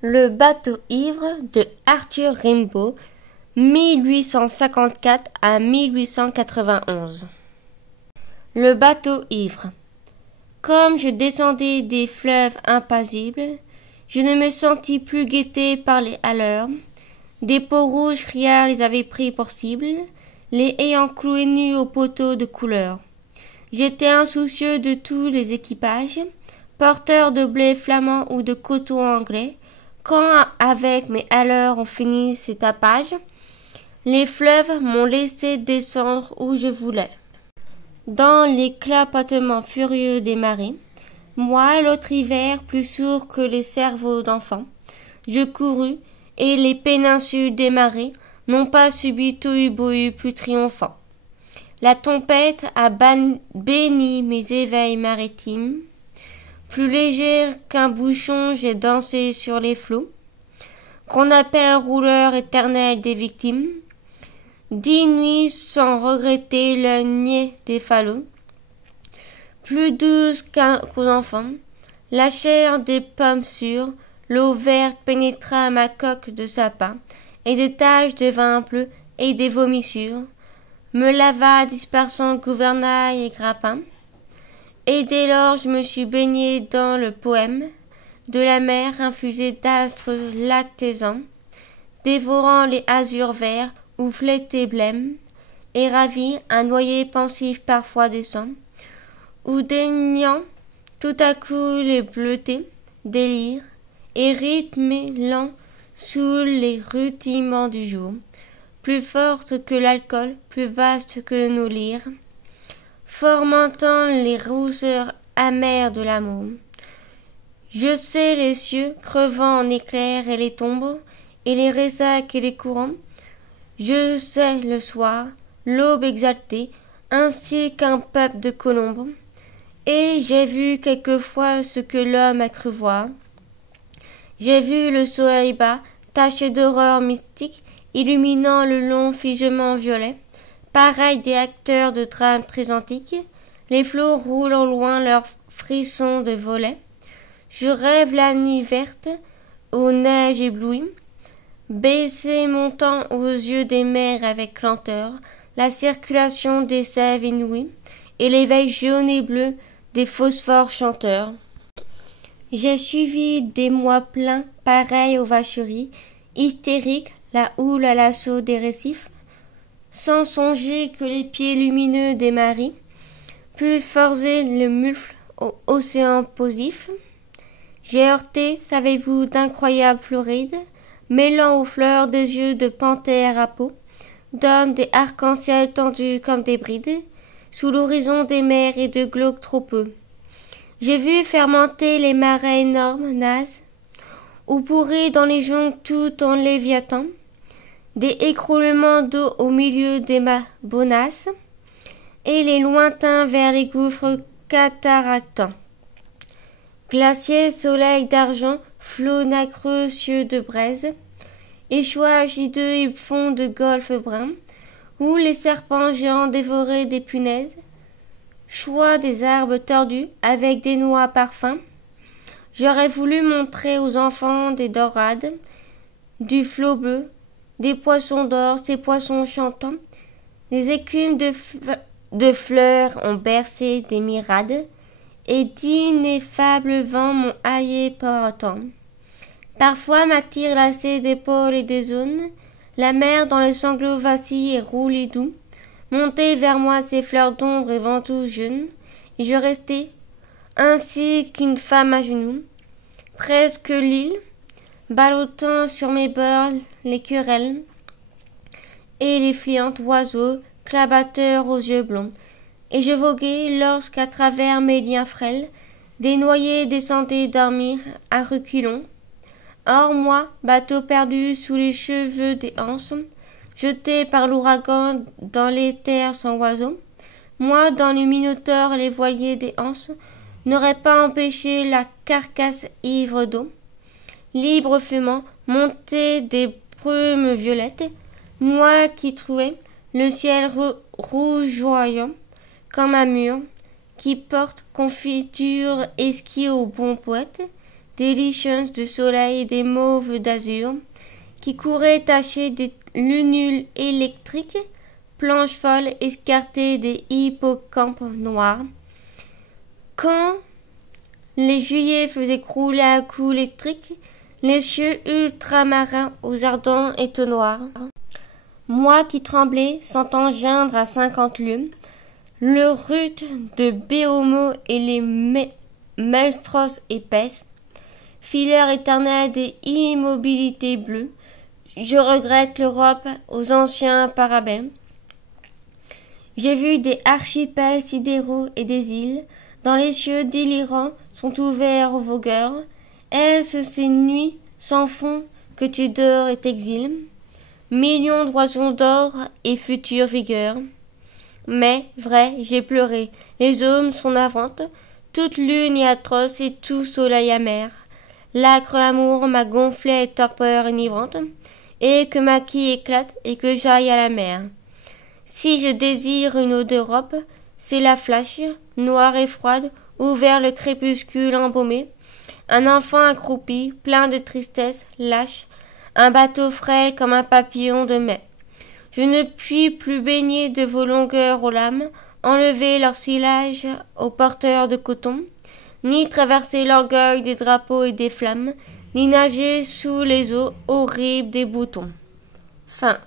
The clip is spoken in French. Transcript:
Le bateau ivre de Arthur Rimbaud, 1854 à 1891. Le bateau ivre. Comme je descendais des fleuves impassibles, je ne me sentis plus guetté par les haleurs. Des peaux rouges criards les avaient pris pour cible, les ayant cloués nus aux poteaux de couleur. J'étais insoucieux de tous les équipages, porteurs de blé flamand ou de coton anglais. Quand, avec mes haleurs, on finit ces tapages, les fleuves m'ont laissé descendre où je voulais. Dans les clapotements furieux des marées, moi, l'autre hiver, plus sourd que les cerveaux d'enfants, je courus, et les péninsules des marées n'ont pas subi tohu-bohu plus triomphant. La tempête a béni mes éveils maritimes. Plus légère qu'un bouchon, j'ai dansé sur les flots, qu'on appelle rouleur éternel des victimes. 10 nuits sans regretter le niais des falots. Plus douce qu'aux enfants, la chair des pommes sûres, l'eau verte pénétra ma coque de sapin, et des taches de vin bleu et des vomissures me lava dispersant gouvernail et grappin. Et dès lors je me suis baigné dans le poème de la mer infusée d'astres lactésants, dévorant les azurs verts où flottait blême, et ravi un noyer pensif parfois descend, ou daignant tout à coup les bleutés, délire, et rythme lent sous les rudiments du jour, plus forte que l'alcool, plus vaste que nos lyres, fomentant les rousseurs amères de l'amour. Je sais les cieux crevant en éclairs et les tombes, et les résacs et les courants. Je sais le soir, l'aube exaltée, ainsi qu'un peuple de colombes. Et j'ai vu quelquefois ce que l'homme a cru voir. J'ai vu le soleil bas, taché d'horreur mystique, illuminant le long figement violet. Pareil des acteurs de drames très antiques, les flots roulent au loin leurs frissons de volets. Je rêve la nuit verte, aux neiges éblouies, baisser montant aux yeux des mers avec lenteur, la circulation des sèves inouïes, et l'éveil jaune et bleu des phosphores chanteurs. J'ai suivi des mois pleins, pareils aux vacheries, hystériques, la houle à l'assaut des récifs, sans songer que les pieds lumineux des maris puissent forcer le mufle au océan posif. J'ai heurté, savez-vous, d'incroyables florides, mêlant aux fleurs des yeux de panthères à peau, d'hommes des arcs-en-ciel tendus comme des brides, sous l'horizon des mers et de glauques trop peu. J'ai vu fermenter les marais énormes, nazes, ou pourrir dans les joncs tout en léviathan, des écroulements d'eau au milieu des bonasses, et les lointains vers les gouffres cataractants. Glaciers, soleil d'argent, flots nacreux, cieux de braise, échouages hideux et fonds de golfe brun, où les serpents géants dévoraient des punaises, choix des arbres tordus avec des noix parfums. J'aurais voulu montrer aux enfants des dorades, du flot bleu, des poissons d'or, ces poissons chantants, des écumes de fleurs ont bercé des myrades, et d'ineffables vents m'ont haillé portant. Parfois m'attire lassé d'épaules et des zones, la mer dans les sanglots vacille et roule et doux, monter vers moi ses fleurs d'ombre et ventouses jeunes, et je restais, ainsi qu'une femme à genoux, presque l'île, ballottant sur mes bords les querelles, et les fliants oiseaux, clabateurs aux yeux blonds, et je voguais lorsqu'à travers mes liens frêles, des noyés descendaient dormir à reculons. Or moi, bateau perdu sous les cheveux des anses, jeté par l'ouragan dans les terres sans oiseaux, moi, dans le minotaure les voiliers des anses, n'aurais pas empêché la carcasse ivre d'eau. Libre fumant, monté des brumes violettes, moi qui trouais le ciel rougeoyant comme un mur, qui porte confiture et ski au bon poète, des lichens de soleil et des mauves d'azur, qui couraient tachés de lunules électriques, planches folles escartées des hippocampes noirs. Quand les juillets faisaient crouler à coups électriques les cieux ultramarins aux ardents étaux noirs. Moi qui tremblais, sentant geindre à 50 lieues le rut de Béomo et les maelstros épaisses, fileurs éternelles des immobilités bleues, je regrette l'Europe aux anciens parabènes. J'ai vu des archipels sidéraux et des îles, dans les cieux délirants, sont ouverts aux vogueurs. Est-ce ces nuits sans fond que tu dors et t'exiles? Millions d'oiseaux d'or et future vigueur. Mais, vrai, j'ai pleuré, les hommes sont navrants, toute lune est atroce et tout soleil amer. L'âcre amour m'a gonflé et torpeur enivrante, et que ma quille éclate et que j'aille à la mer. Si je désire une eau d'Europe, c'est la flash, noire et froide, où vers le crépuscule embaumé, un enfant accroupi, plein de tristesse, lâche, un bateau frêle comme un papillon de mai. Je ne puis plus baigner de vos longueurs aux lames, enlever leur silage aux porteurs de coton, ni traverser l'orgueil des drapeaux et des flammes, ni nager sous les eaux horribles des boutons. Fin.